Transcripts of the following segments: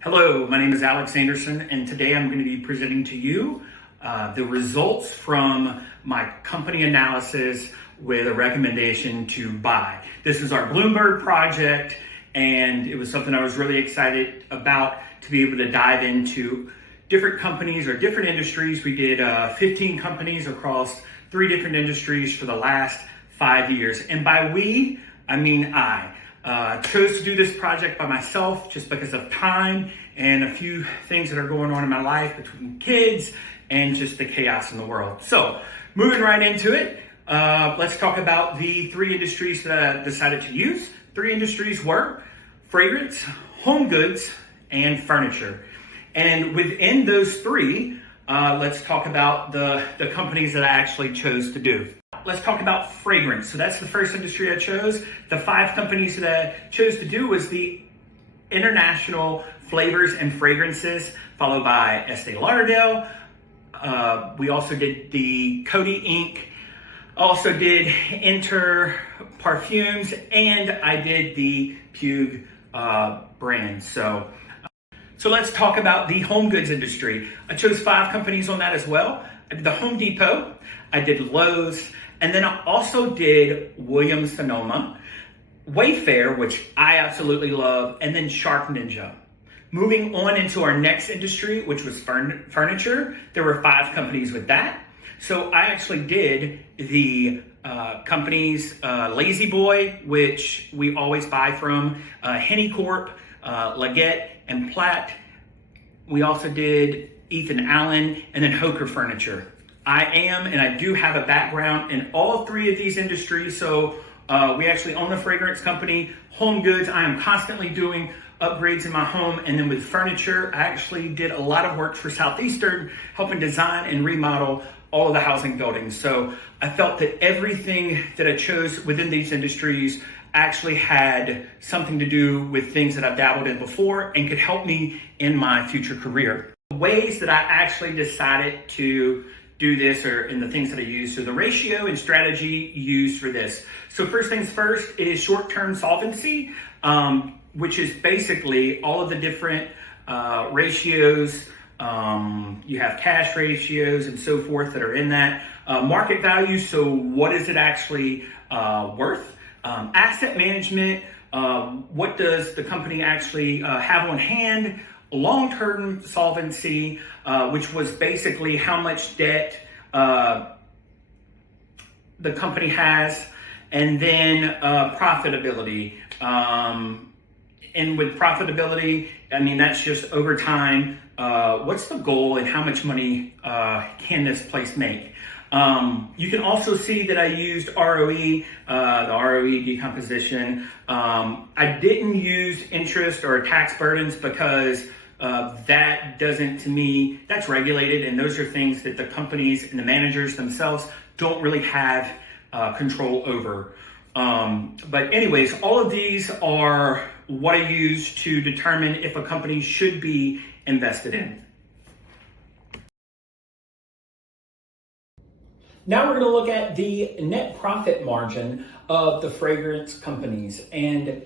Hello, my name is Alex Anderson, and today I'm going to be presenting to you the results from my company analysis with a recommendation to buy. This is our Bloomberg project, and it was something I was really excited about to be able to dive into different companies or different industries. We did 15 companies across 3 different industries for the last 5 years. And by we, I mean I. Chose to do this project by myself just because of time and a few things that are going on in my life between kids and just the chaos in the world. So moving right into it, let's talk about the 3 industries that I decided to use. 3 industries were fragrance, home goods, and furniture. And within those 3, let's talk about the companies that I actually chose to do. Let's talk about fragrance. So that's the first industry I chose. The 5 companies that I chose to do was the international flavors and fragrances, followed by Estee Lauder. We also did the Coty Inc. Also did Inter Parfums, and I did the Puig brand. So let's talk about the home goods industry. I chose 5 companies on that as well. I did the Home Depot, I did Lowe's, and then I also did Williams-Sonoma, Wayfair, which I absolutely love, and then Shark Ninja. Moving on into our next industry, which was furniture, there were 5 companies with that. So I actually did the companies Lazy Boy, which we always buy from, Henny Corp, Leggett, and Platt. We also did Ethan Allen, and then Hoker Furniture. I am, and I do have a background in all 3 of these industries. So we actually own a fragrance company. Home goods, I am constantly doing upgrades in my home. And then with furniture, I actually did a lot of work for Southeastern, helping design and remodel all of the housing buildings. So I felt that everything that I chose within these industries actually had something to do with things that I've dabbled in before and could help me in my future career. The ways that I actually decided to do this or in the things that I use. So the ratio and strategy used for this. So first things first, it is short-term solvency, which is basically all of the different ratios. You have cash ratios and so forth that are in that. Market value, so what is it actually worth? Asset management, what does the company actually have on hand? Long-term solvency, which was basically how much debt the company has, and then profitability. And with profitability, I mean, that's just over time. What's the goal and how much money can this place make? You can also see that I used ROE, the ROE decomposition. I didn't use interest or tax burdens because that doesn't, to me, that's regulated, and those are things that the companies and the managers themselves don't really have control over. But anyways, all of these are what I use to determine if a company should be invested in. Now we're going to look at the net profit margin of the fragrance companies. And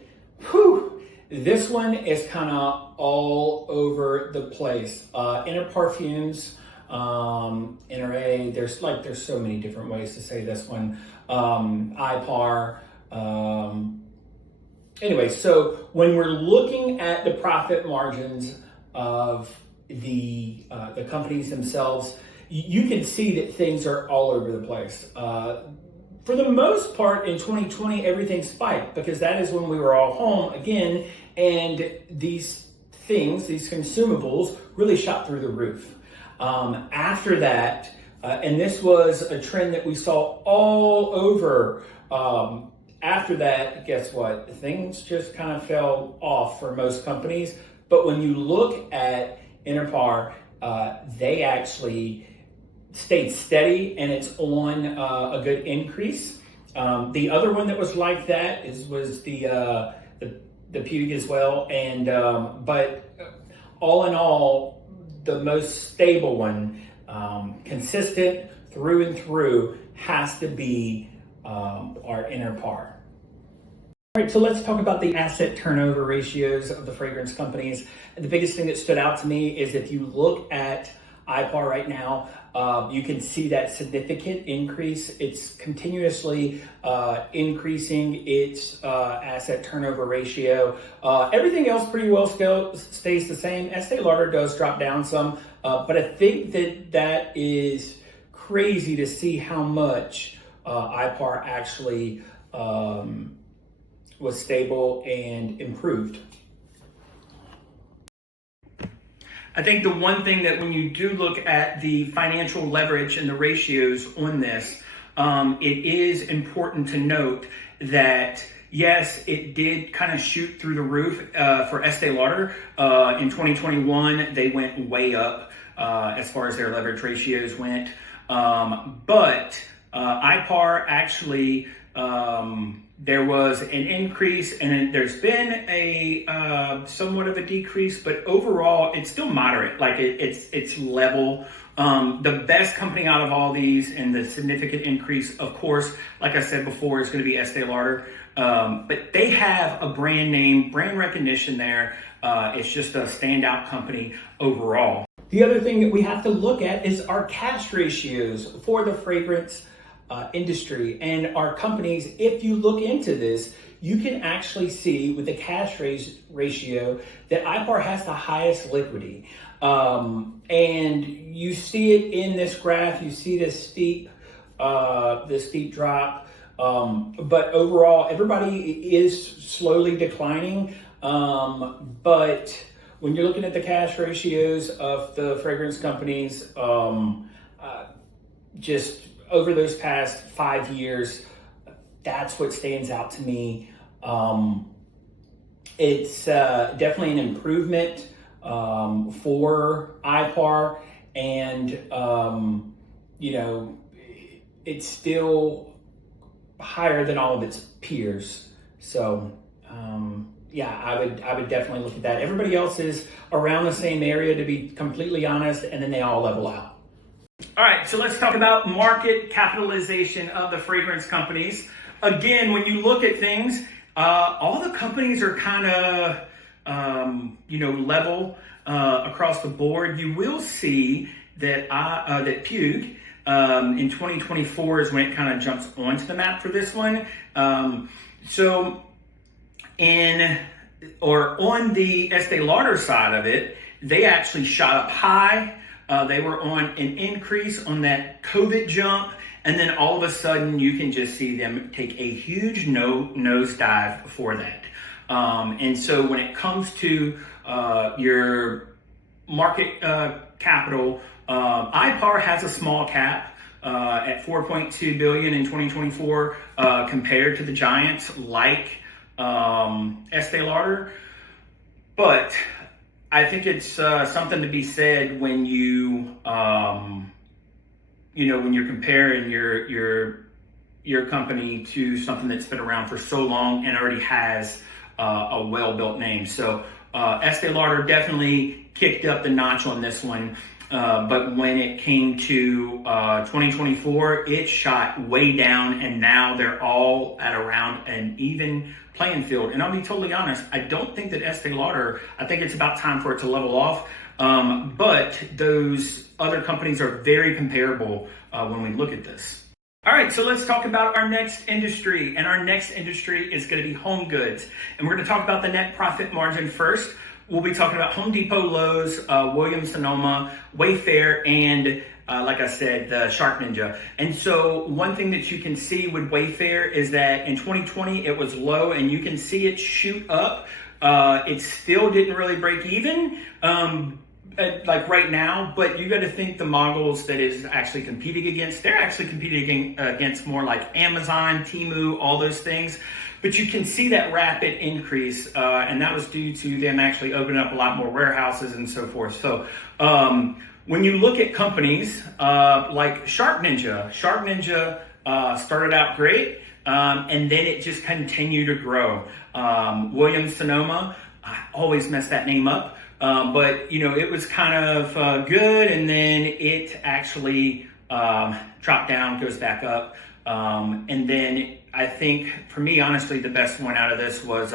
this one is kind of all over the place. Inter Parfums, NRA, there's so many different ways to say this one. IPAR. Anyway, so when we're looking at the profit margins of the companies themselves, you can see that things are all over the place. For the most part, in 2020, everything spiked because that is when we were all home again, and these things, these consumables, really shot through the roof. After that, and this was a trend that we saw all over, after that, guess what? Things just kind of fell off for most companies. But when you look at Interpar, they actually stayed steady, and it's on a good increase. The other one that was like that was the Puig as well, and but all in all, the most stable one, consistent through and through, has to be our Interpar. All right, so let's talk about the asset turnover ratios of the fragrance companies. And the biggest thing that stood out to me is if you look at IPAR right now, you can see that significant increase. It's continuously increasing its asset turnover ratio. Everything else pretty well still stays the same. Estee Lauder does drop down some, but I think that is crazy to see how much IPAR actually was stable and improved. I think the one thing that when you do look at the financial leverage and the ratios on this, it is important to note that yes, it did kind of shoot through the roof for Estee Lauder. In 2021, they went way up as far as their leverage ratios went. But IPAR actually, there was an increase and there's been a somewhat of a decrease, but overall it's still moderate. Like it's level. The best company out of all these and the significant increase, of course, like I said before, is going to be Estee Lauder. But they have a brand name, brand recognition there. It's just a standout company overall. The other thing that we have to look at is our cash ratios for the fragrance industry and our companies. If you look into this, you can actually see with the cash ratio that IPAR has the highest liquidity. And you see it in this graph, you see this steep drop. But overall, everybody is slowly declining. But when you're looking at the cash ratios of the fragrance companies, just over those past 5 years, that's what stands out to me. It's definitely an improvement for IPAR, and it's still higher than all of its peers. So yeah, I would definitely look at that. Everybody else is around the same area, to be completely honest, and then they all level out. All right, so let's talk about market capitalization of the fragrance companies. Again, when you look at things, all the companies are kind of, level across the board. You will see that that Puig in 2024 is when it kind of jumps onto the map for this one. So on the Estee Lauder side of it, they actually shot up high. They were on an increase on that COVID jump, and then all of a sudden you can just see them take a huge nosedive before that. And so when it comes to your market capital, IPAR has a small cap at $4.2 billion in 2024 compared to the giants like Estee Lauder. But I think it's something to be said when you, when you're comparing your company to something that's been around for so long and already has a well-built name. So Estee Lauder definitely kicked up the notch on this one. But when it came to 2024, it shot way down, and now they're all at around an even playing field. And I'll be totally honest, I don't think that Estee Lauder, I think it's about time for it to level off. But those other companies are very comparable when we look at this. All right, so let's talk about our next industry. And our next industry is going to be home goods. And we're going to talk about the net profit margin first. We'll be talking about Home Depot, Lowe's, Williams-Sonoma, Wayfair, and like I said, the Shark Ninja. And so one thing that you can see with Wayfair is that in 2020, it was low, and you can see it shoot up. It still didn't really break even, like right now, but you got to think the moguls that is actually competing against, they're actually competing against more like Amazon, Temu, all those things. But you can see that rapid increase, and that was due to them actually opening up a lot more warehouses and so forth. So when you look at companies like Shark Ninja started out great, and then it just continued to grow. Williams-Sonoma, I always mess that name up, but it was kind of good, and then it actually dropped down, goes back up. And then I think for me, honestly, the best one out of this was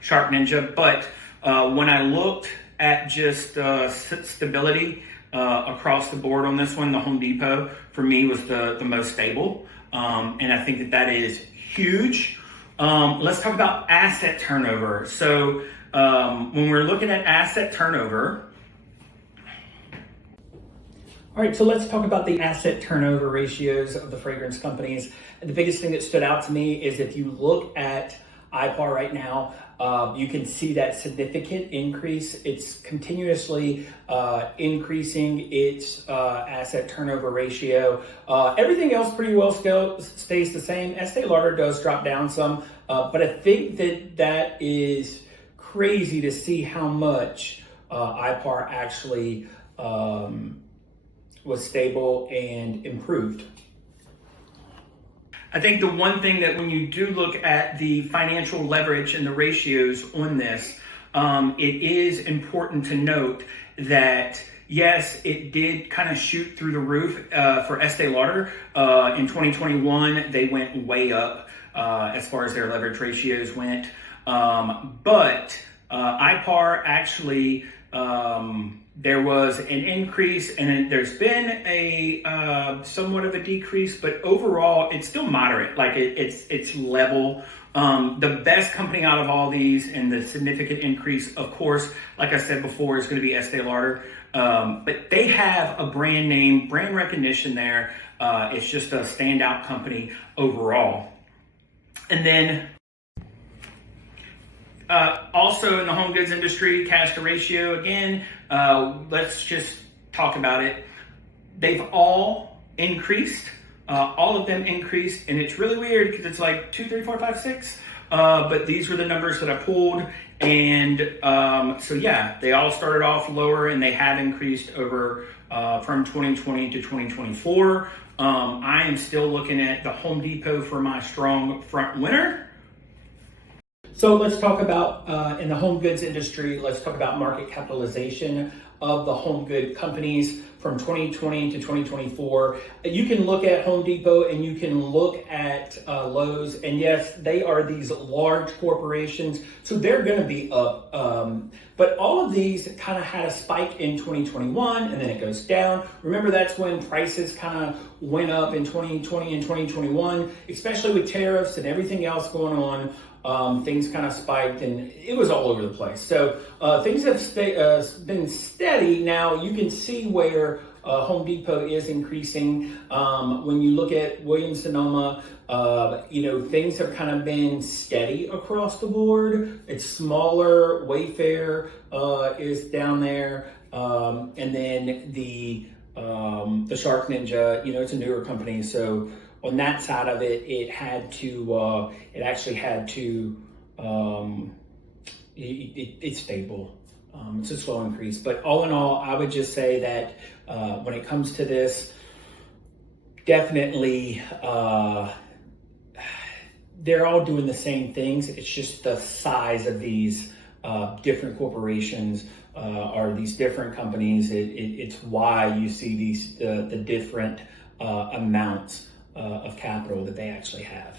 Shark Ninja. But when I looked at just stability across the board on this one, the Home Depot for me was the most stable. And I think that is huge. Let's talk about asset turnover. So when we're looking at asset turnover, all right, so let's talk about the asset turnover ratios of the fragrance companies. And the biggest thing that stood out to me is if you look at IPAR right now, you can see that significant increase. It's continuously increasing its asset turnover ratio. Everything else pretty well still stays the same. Estee Lauder does drop down some, but I think that is crazy to see how much IPAR actually was stable and improved. I think the one thing that when you do look at the financial leverage and the ratios on this, it is important to note that yes, it did kind of shoot through the roof for Estee Lauder. In 2021, they went way up as far as their leverage ratios went. But IPAR actually, there was an increase and there's been a somewhat of a decrease, but overall it's still moderate. Like it's level. The best company out of all these and the significant increase, of course, like I said before, is going to be Estee Lauder. But they have a brand name, brand recognition there. It's just a standout company overall. And then also in the home goods industry, cash to ratio, again, let's just talk about it. They've all increased. All of them increased, and it's really weird because it's like 2, 3, 4, 5, 6. But these were the numbers that I pulled. And so yeah, they all started off lower and they have increased over from 2020 to 2024. I am still looking at the Home Depot for my strong front winner. So let's talk about, in the home goods industry, let's talk about market capitalization of the home good companies from 2020 to 2024. You can look at Home Depot and you can look at Lowe's, and yes, they are these large corporations, so they're going to be up. But all of these kind of had a spike in 2021 and then it goes down. Remember, that's when prices kind of went up in 2020 and 2021, especially with tariffs and everything else going on. Things kind of spiked and it was all over the place. So things have been steady. Now you can see where Home Depot is increasing. When you look at Williams-Sonoma, things have kind of been steady across the board. It's smaller. Wayfair is down there, and then the Shark Ninja. It's a newer company, so on that side of it, it's stable. It's a slow increase, but all in all, I would just say that when it comes to this, definitely they're all doing the same things. It's just the size of these different corporations or these different companies. It's why you see these the different amounts of capital that they actually have.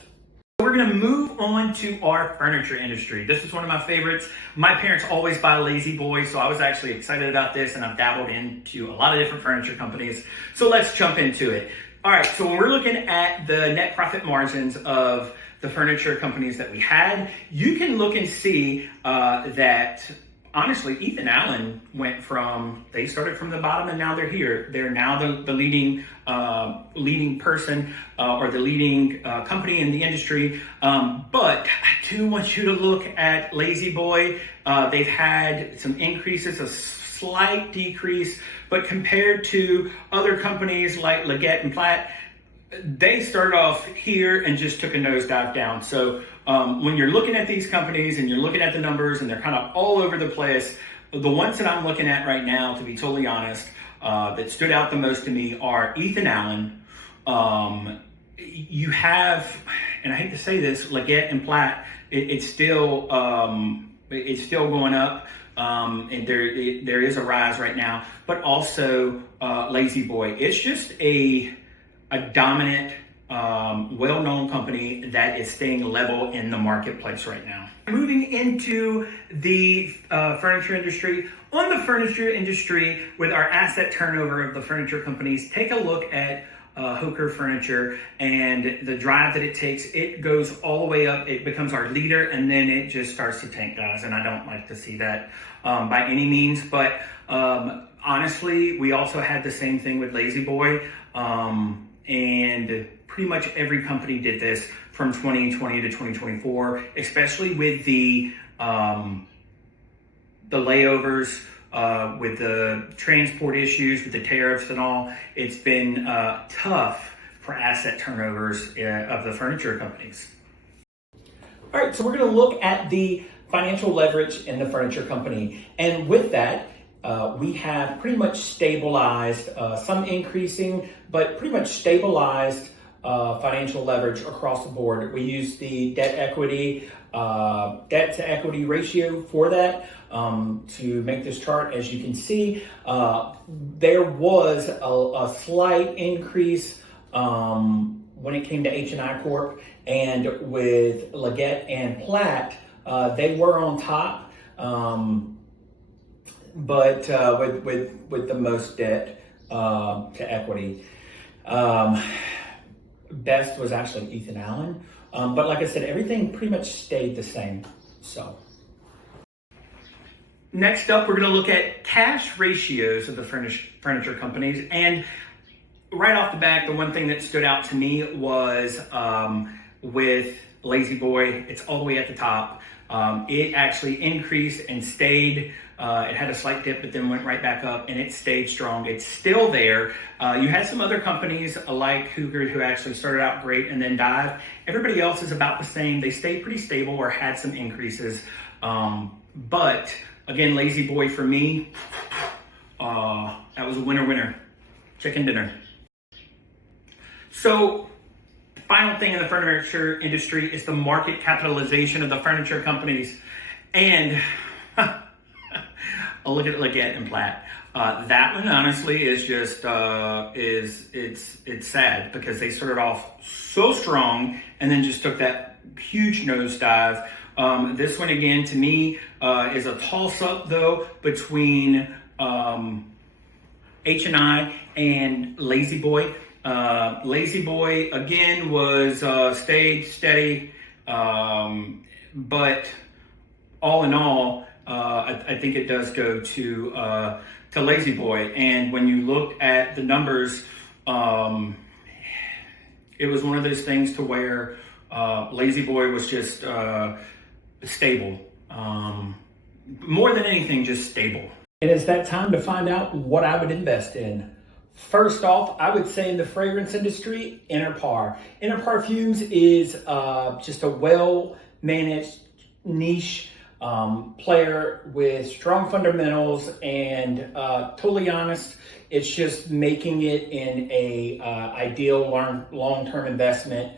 We're going to move on to our furniture industry. This is one of my favorites. My parents always buy Lazy Boy, so I was actually excited about this, and I've dabbled into a lot of different furniture companies. So let's jump into it. All right, so when we're looking at the net profit margins of the furniture companies that we had, you can look and see that honestly, Ethan Allen they started from the bottom and now they're here. They're now the leading person or the leading company in the industry. But I do want you to look at Lazy Boy. They've had some increases, a slight decrease, but compared to other companies like Leggett and Platt, they started off here and just took a nosedive down. So when you're looking at these companies and you're looking at the numbers and they're kind of all over the place, the ones that I'm looking at right now, to be totally honest, that stood out the most to me are Ethan Allen. You have, and I hate to say this, Leggett and Platt, it's still going up. And there is a rise right now, but also Lazy Boy. It's just a dominant well-known company that is staying level in the marketplace right now. Moving into the furniture industry. On the furniture industry, with our asset turnover of the furniture companies, take a look at Hooker Furniture and the drive that it takes. It goes all the way up. It becomes our leader, and then it just starts to tank, guys. And I don't like to see that by any means. But honestly, we also had the same thing with Lazy Boy, and pretty much every company did this from 2020 to 2024, especially with the layovers, with the transport issues, with the tariffs and all. It's been tough for asset turnovers of the furniture companies. All right, so we're going to look at the financial leverage in the furniture company. And with that, we have pretty much stabilized, some increasing, but pretty much stabilized financial leverage across the board. We use the debt to equity ratio for that to make this chart. As you can see, there was a slight increase when it came to H&I Corp, and with Leggett and Platt, they were on top, but with the most debt to equity. Best was actually Ethan Allen. But like I said, everything pretty much stayed the same. So next up, we're going to look at cash ratios of the furniture companies. And right off the bat, the one thing that stood out to me was with Lazy Boy, it's all the way at the top. It actually increased and stayed. It had a slight dip, but then went right back up, and it stayed strong. It's still there. You had some other companies like Hooker who actually started out great and then died. Everybody else is about the same. They stayed pretty stable or had some increases. But again, Lazy Boy for me, that was a winner. Chicken dinner. So final thing in the furniture industry is the market capitalization of the furniture companies. And I'll look at Leggett and Platt. That one honestly is just it's sad because they started off so strong and then just took that huge nosedive. This one again to me is a toss-up though between H&I and Lazy Boy. Lazy Boy again was stayed steady, but all in all, I think it does go to Lazy Boy. And when you look at the numbers, it was one of those things to where Lazy Boy was just stable. More than anything, just stable. And it's that time to find out what I would invest in. First off, I would say in the fragrance industry, Interpar. Interparfums is just a well-managed niche player with strong fundamentals, and totally honest, it's just making it in a ideal long-term investment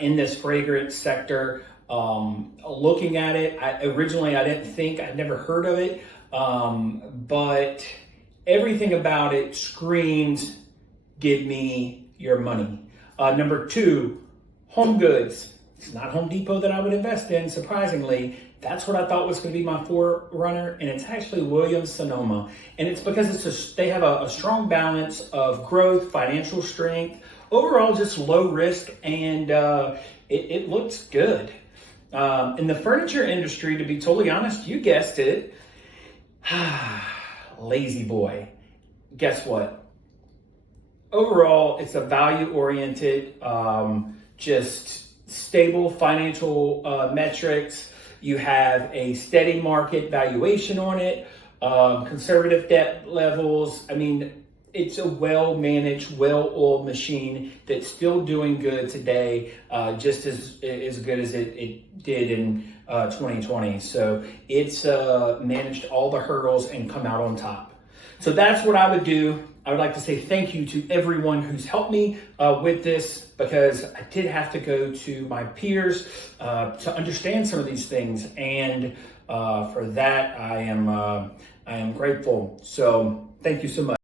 in this fragrance sector. Looking at it, originally I didn't think, I'd never heard of it, but everything about it screams, give me your money. Number two, Home Goods. It's not Home Depot that I would invest in, surprisingly. That's what I thought was going to be my forerunner, and it's actually Williams-Sonoma. And it's because they have a strong balance of growth, financial strength, overall just low risk, and it looks good. In the furniture industry, to be totally honest, you guessed it, Lazy Boy. Guess what? Overall, it's a value-oriented, just stable financial metrics. You have a steady market valuation on it, conservative debt levels. I mean, it's a well-managed, well-oiled machine that's still doing good today, just as good as it did in 2020. So it's managed all the hurdles and come out on top. So that's what I would do. I would like to say thank you to everyone who's helped me with this, because I did have to go to my peers to understand some of these things, and for that I am grateful. So thank you so much.